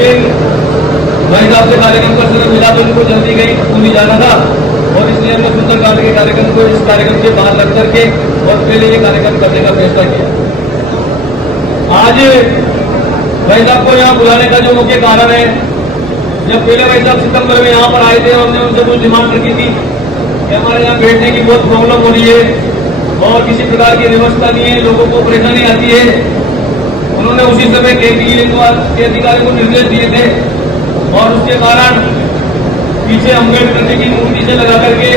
लेकिन भाई साहब से कार्यक्रम पर सिर्फ मिला तो उनको जल्दी गई पूरी जाना था और इसलिए हमने सुंदरकांड के कार्यक्रम को इस कार्यक्रम के बाहर रख करके और पहले ये कार्यक्रम करने का फैसला किया। आज भाई साहब को यहाँ बुलाने का जो मुख्य कारण है, जब पहले भाई साहब सितंबर में यहाँ पर आए थे, हमने उनसे कुछ डिमांड रखी थी कि हमारे यहाँ बैठने की बहुत प्रॉब्लम हो रही है और किसी प्रकार की व्यवस्था नहीं है, लोगों को परेशानी आती है। उन्होंने उसी समय के अधिकारी को निर्देश दिए थे और उसके कारण पीछे अम्बेडकर जी की मूर्ति से लगा करके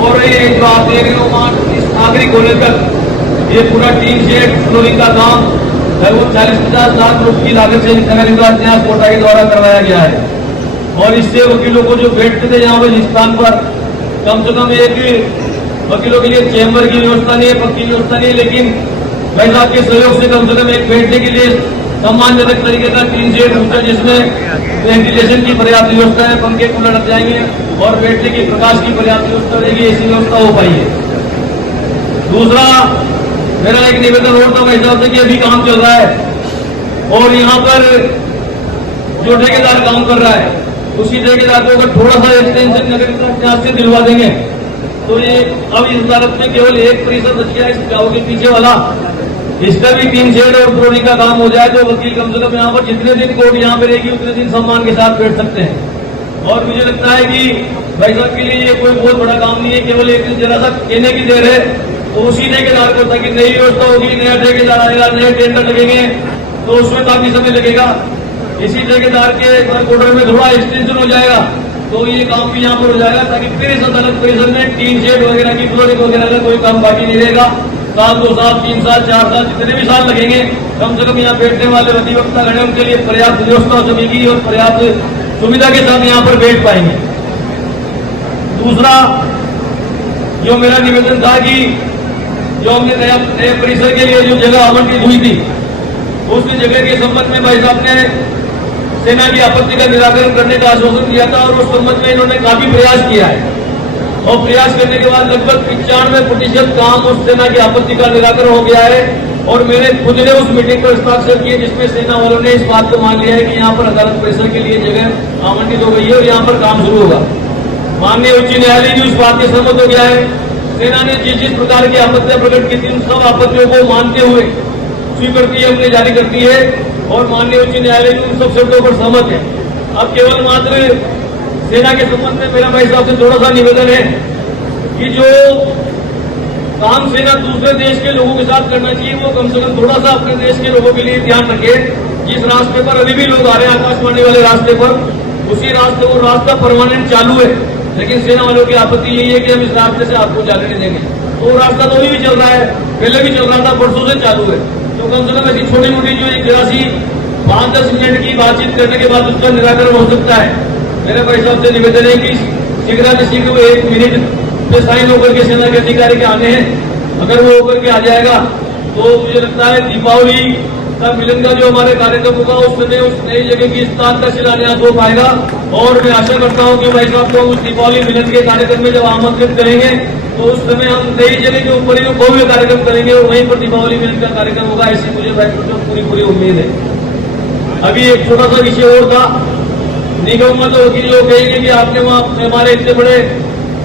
और ये जो आप देख रहे हो इस आखिरी कॉलेज तक ये पूरा टीन शेड फ्लोरिंग का काम लगभग 40-50 लाख रुपए की लागत से नगर निवास न्यास कोटा के द्वारा करवाया गया है। और इससे वकीलों को जो बैठते थे यहाँ पर इस स्थान पर कम से कम एक वकीलों के लिए चैम्बर की व्यवस्था नहीं है, पक्की व्यवस्था नहीं है, लेकिन भाई साहब के सहयोग से कम एक बैठने के लिए सम्मानजनक तरीके का टीन शेड ऊंचा जिसमें वेंटिलेशन की पर्याप्त व्यवस्था है, पंखे कूलर लग जाएंगे और बैठने की प्रकाश की पर्याप्त व्यवस्था रहेगी, ऐसी व्यवस्था हो पाई है। दूसरा मेरा एक निवेदन और था भाई साहब से कि अभी काम चल रहा है और यहाँ पर जो ठेकेदार काम कर रहा है उसी ठेकेदार को अगर थोड़ा सा एक्सटेंशन नगर निवास से दिलवा देंगे तो ये अब इस इमारत में केवल 1% बच गया इस गाँव के पीछे वाला, इसका भी टीन शेड और फ्लोरिंग का काम हो जाए तो वकील कम से कम यहाँ पर जितने दिन कोर्ट यहाँ पे रहेगी उतने दिन सम्मान के साथ बैठ सकते हैं। और मुझे लगता है कि भाई साहब के लिए ये कोई बहुत बड़ा काम नहीं है, केवल एक जरा सा कहने की देर है तो उसी ठेकेदार को ताकि नई व्यवस्था होगी, नया ठेकेदार आएगा, नए टेंडर लगेंगे तो उसमें काफी समय लगेगा। इसी ठेकेदार के वर्क ऑर्डर में थोड़ा एक्सटेंशन हो जाएगा तो ये काम भी यहाँ पर हो जाएगा ताकि फिर इस अदालत परिसर में टीन शेड वगैरह की फ्लोरिंग वगैरह का कोई काम बाकी नहीं रहेगा। साल 2 साल 3 साल 4 साल जितने भी साल लगेंगे कम से कम यहाँ बैठने वाले अधिवक्ता गण उनके लिए पर्याप्त व्यवस्था हो सकेगी और पर्याप्त सुविधा के साथ यहाँ पर बैठ पाएंगे। दूसरा जो मेरा निवेदन था कि जो हमने नए परिसर के लिए जो जगह आवंटित हुई थी उस जगह के संबंध में भाई साहब ने सेना की आपत्ति का निराकरण करने का आश्वासन दिया था और उस संबंध में इन्होंने काफी प्रयास किया है और प्रयास करने के बाद लगभग 95% काम उस सेना की आपत्ति का निराकरण हो गया है। और मैंने खुद ने उस मीटिंग पर हस्ताक्षर किए जिसमें सेना वालों ने इस बात को मान लिया है कि यहाँ पर अदालत परिसर के लिए जगह आवंटित हो गई है और यहाँ पर काम शुरू होगा। माननीय उच्च न्यायालय भी उस बात के सहमत हो गया है। सेना ने जिस प्रकार की आपत्तियां प्रकट की थी उन सब आपत्तियों को मानते हुए स्वीकृति हमने जारी कर दी है और माननीय उच्च न्यायालय भी उन सब शब्दों पर सहमत है। अब केवल मात्र सेना के संबंध में मेरा भाई साहब से थोड़ा सा निवेदन है कि जो काम सेना दूसरे देश के लोगों के साथ करना चाहिए वो कम से कम थोड़ा सा अपने देश के लोगों के लिए ध्यान रखे। जिस रास्ते पर अभी भी लोग आ रहे हैं आकाशवाणी वाले रास्ते पर, उसी रास्ते वो रास्ता परमानेंट चालू है, लेकिन सेना वालों की आपत्ति यही है कि हम इस रास्ते से आपको जाने नहीं देंगे। तो वो रास्ता तो अभी भी चल रहा है, पहले भी चल रहा था, परसों से चालू है। तो कम से कम ऐसी छोटी मोटी जो एक जरा सी 5-10 मिनट की बातचीत करने के बाद उसका निराकरण हो सकता है। मेरे भाई साहब से निवेदन है कि शीघ्र से शीघ्र 1 मिनट पे साइन होकर के सेना के अधिकारी के आने हैं। अगर वो होकर के आ जाएगा तो मुझे लगता है दीपावली का मिलन का जो हमारे कार्यक्रम होगा उस समय उस नई जगह की स्थान का शिलान्यास हो पाएगा। और मैं आशा करता हूँ कि भाई साहब को उस दीपावली मिलन के कार्यक्रम में जब आमंत्रित करेंगे तो उस समय हम नई जगह के ऊपर ही भव्य कार्यक्रम करेंगे और वहीं पर दीपावली मिलन का कार्यक्रम होगा, ऐसी मुझे भाई साहब पूरी उम्मीद है। अभी एक छोटा सा विषय और था, निगम मत वकील लोग कहेंगे कि आपने वहाँ हमारे इतने बड़े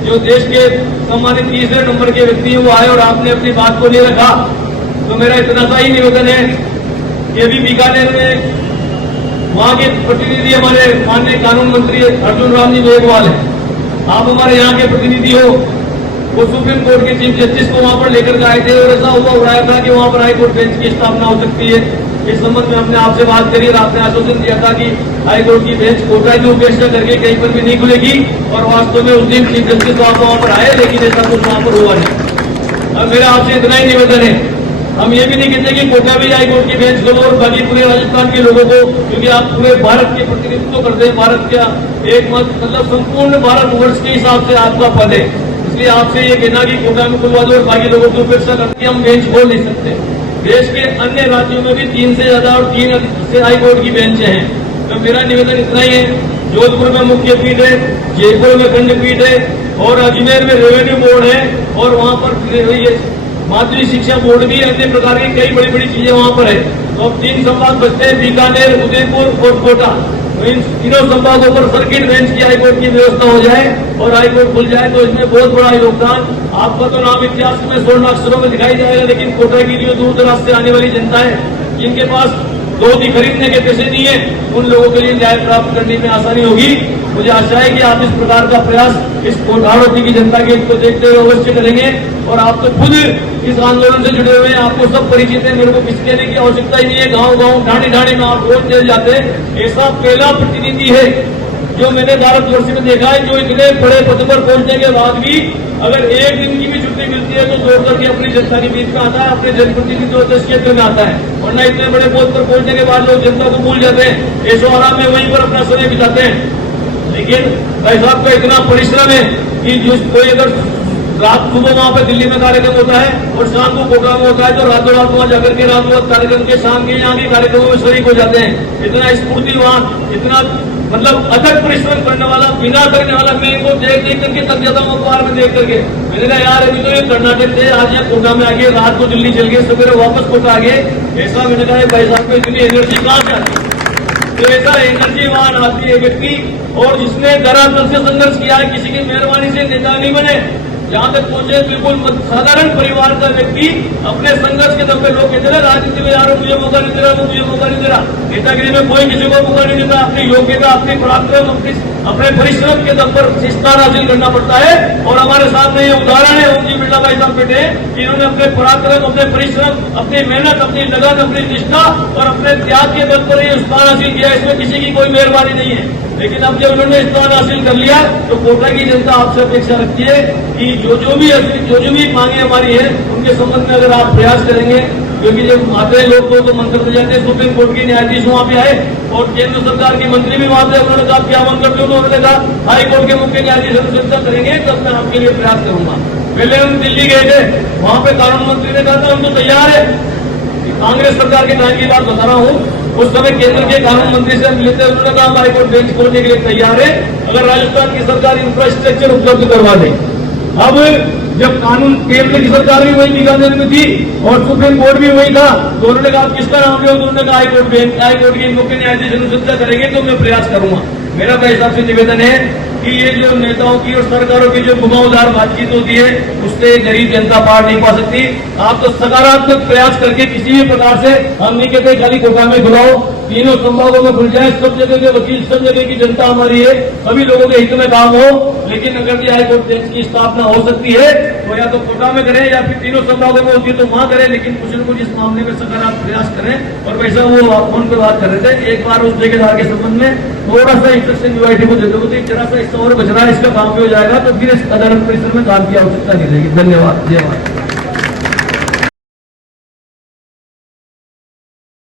जो देश के सम्मानित 3रे नंबर के व्यक्ति वो आए और आपने अपनी बात को नहीं रखा। तो मेरा इतना सा ही निवेदन है कि अभी बीकानेर में वहाँ के प्रतिनिधि हमारे माननीय कानून मंत्री अर्जुन राम जी मेघवाल है, आप हमारे यहाँ के प्रतिनिधि हो, वो सुप्रीम कोर्ट के चीफ जस्टिस को वहाँ पर लेकर के आए थे और ऐसा हुआ उड़ाया था कि वहाँ पर हाईकोर्ट बेंच की स्थापना हो सकती है। इस संबंध में हमने आपसे बात करी और आपने आश्वासन दिया था कि हाईकोर्ट की बेंच कोटा की उपेक्षा करके कहीं पर भी नहीं खुलेगी और वास्तव में उस दिन चीफ जस्टिस वहाँ पर आए, लेकिन ऐसा कुछ वहाँ पर हुआ नहीं। अब मेरा आपसे इतना ही निवेदन है, हम ये भी नहीं कहते कि कोटा भी हाईकोर्ट की बेंच लो और बाकी पूरे राजस्थान के लोगों को, क्योंकि आप पूरे भारत के प्रतिनिधित्व करते हैं, भारत का एक मतलब संपूर्ण भारत वर्ष के हिसाब से आपका पद है, इसलिए आपसे ये कहना कि कोटा में खुलवा दो और बाकी लोगों की उपेक्षा करके हम बेंच खोल नहीं सकते। देश के अन्य राज्यों में भी 3 से ज्यादा और 3 से हाईकोर्ट की बेंचें हैं। तो मेरा निवेदन इतना ही है, जोधपुर में मुख्य पीठ है, जयपुर में खंडपीठ है और अजमेर में रेवेन्यू बोर्ड है और वहाँ पर माध्यमिक शिक्षा बोर्ड भी, अन्य प्रकार की कई बड़ी बड़ी चीजें वहाँ पर है। तो अब 3 संभाग बचते हैं, बीकानेर, उदयपुर और कोटा। तो इन तीनों संभागों पर सर्किट बेंच की हाईकोर्ट की व्यवस्था हो जाए और हाईकोर्ट खुल जाए तो इसमें बहुत बड़ा योगदान। आपका तो नाम इतिहास में स्वर्ण अक्षरों में दिखाई जाएगा, लेकिन कोटा की जो दूर दराज से आने वाली जनता है, जिनके पास गोदी खरीदने के पैसे नहीं है, उन लोगों के लिए न्याय प्राप्त करने में आसानी होगी। मुझे आशा है कि आप इस प्रकार का प्रयास इस कोटाड़ोती की जनता के हित को देखते हुए अवश्य करेंगे। और आप तो खुद इस आंदोलन से जुड़े हुए हैं, आपको सब परिचित है, मेरे को किसी कहने की आवश्यकता ही नहीं है। गांव गांव ढाणी ढाणी में आप रोज चले जाते हैं। ऐसा पहला प्रतिनिधि है जो मैंने भारतवर्ष में देखा है, जो इतने बड़े पद पर पहुंचने के बाद भी अगर एक दिन की भी छुट्टी मिलती है तो दौड़ करके अपनी जनता के बीच में आता है, अपने जनप्रतिनिधि क्षेत्र में आता है। वरना इतने बड़े पद पर पहुंचने के बाद लोग जनता को भूल जाते हैं, ऐसो आराम में वहीं पर अपना समय बिताते हैं। लेकिन भाई साहब का इतना परिश्रम है कि जो कोई अगर रात सुबह वहां पे दिल्ली में कार्यक्रम होता है और शाम को कोटा में होता है, तो रातों रात वहां जाकर के रात रात कार्यक्रम के शाम के यहाँ के कार्यक्रमों में शरीक हो जाते हैं। इतना स्फूर्तिवान, इतना मतलब अथक परिश्रम करने वाला, बिना करने वाला, मैं इनको देख देख करके तक जाता हूँ अखबार में देख करके। मैंने कहा यार अभी तो ये कर्नाटक से आज यहाँ कोटा में आ गए, रात को दिल्ली चल गए, सवेरे वापस कोटा आ गए। ऐसा मैंने कहा भाई साहब को इतनी एनर्जी कहाँ से आती है? तो ऐसा एनर्जीवान आदमी है व्यक्ति, और जिसने धरातल से संघर्ष किया है, किसी की मेहरबानी से नेता नहीं बने, जहां तक पहुंचे बिल्कुल साधारण परिवार का व्यक्ति अपने संघर्ष के दम पे। लोग कहते हैं राजनीति में यार मुझे मौका नहीं दे रहा, मुझे मौका नहीं दे रहा। नेतागिरी में कोई किसी को मौका नहीं देता। अपनी योग्यता, अपनी पराक्रम, अपने परिश्रम के दम पर स्थान हासिल करना पड़ता है। और हमारे सामने ये उदाहरण है ओम जी बिरला भाई साहब बेटे, इन्होंने अपने पराक्रम, अपने परिश्रम, अपनी मेहनत, अपनी लगन, अपनी निष्ठा और अपने त्याग के बल पर ये स्थान हासिल किया। इसमें किसी की कोई मेहरबानी नहीं है। लेकिन अब जब उन्होंने स्थान हासिल कर लिया तो कोटा की जनता आपसे अपेक्षा रखती है कि जो जो भी मांगे हमारी है उनके संबंध में अगर आप प्रयास करेंगे, क्योंकि जब आते हैं लोग तो मन करते जाते हैं। सुप्रीम कोर्ट के न्यायाधीश वहां पे आए और केंद्र सरकार के मंत्री भी वहां थे। उन्होंने कहा क्या मांग करते हो? तो उन्होंने कहा हाई कोर्ट के मुख्य न्यायाधीश अनुशंसा करेंगे तब मैं आपके लिए प्रयास करूंगा। पहले हम दिल्ली गए थे, वहां पे कानून मंत्री ने कहा था हम तो तैयार है। कांग्रेस सरकार के टाइम की बात बता रहा हूँ, उस समय केंद्र के कानून मंत्री से मिले थे, उन्होंने कहा हाईकोर्ट बेंच खोलने के लिए तैयार है अगर राजस्थान की सरकार इंफ्रास्ट्रक्चर उपलब्ध करवा दे। अब जब कानून केंद्र की सरकार भी वही बीकानेर में थी और सुप्रीम कोर्ट भी वही था, तो उन्होंने कहा किसका नाम लिया? तो उन्होंने कहा हाईकोर्ट के मुख्य न्यायाधीश अनुशंसा करेंगे तो मैं प्रयास करूंगा। मेरा भाई साहब से निवेदन है कि ये जो नेताओं की और सरकारों की जो घुमावदार बातचीत होती है उससे गरीब जनता पार नहीं पा सकती। आप तो सकारात्मक प्रयास करके किसी भी प्रकार से, हम नहीं कहते खाली कोटा में बुलाओ, तीनों संभागों में खुल जाए, सब जगह के वकील, सब जगह की जनता हमारी है, सभी लोगों के हित में काम हो। लेकिन अगर हाईकोर्ट बेंच की स्थापना हो सकती है तो या तो कोटा में करें या फिर तीनों संभागों में होती है तो वहां करें, लेकिन कुछ न कुछ इस मामले में सकारात्मक प्रयास करें। और वैसा वो फोन पर बात कर रहे थे, एक बार उस ठेकेदार के संबंध में थोड़ा सा इंस्ट्रक्शन यूआईटी को दे दो तो जरा सा हिस्सा और बच रहा है, इसका काम भी हो जाएगा, तो फिर इस अदालत परिसर में काम की आवश्यकता नहीं रहेगी। धन्यवाद। जय भारत।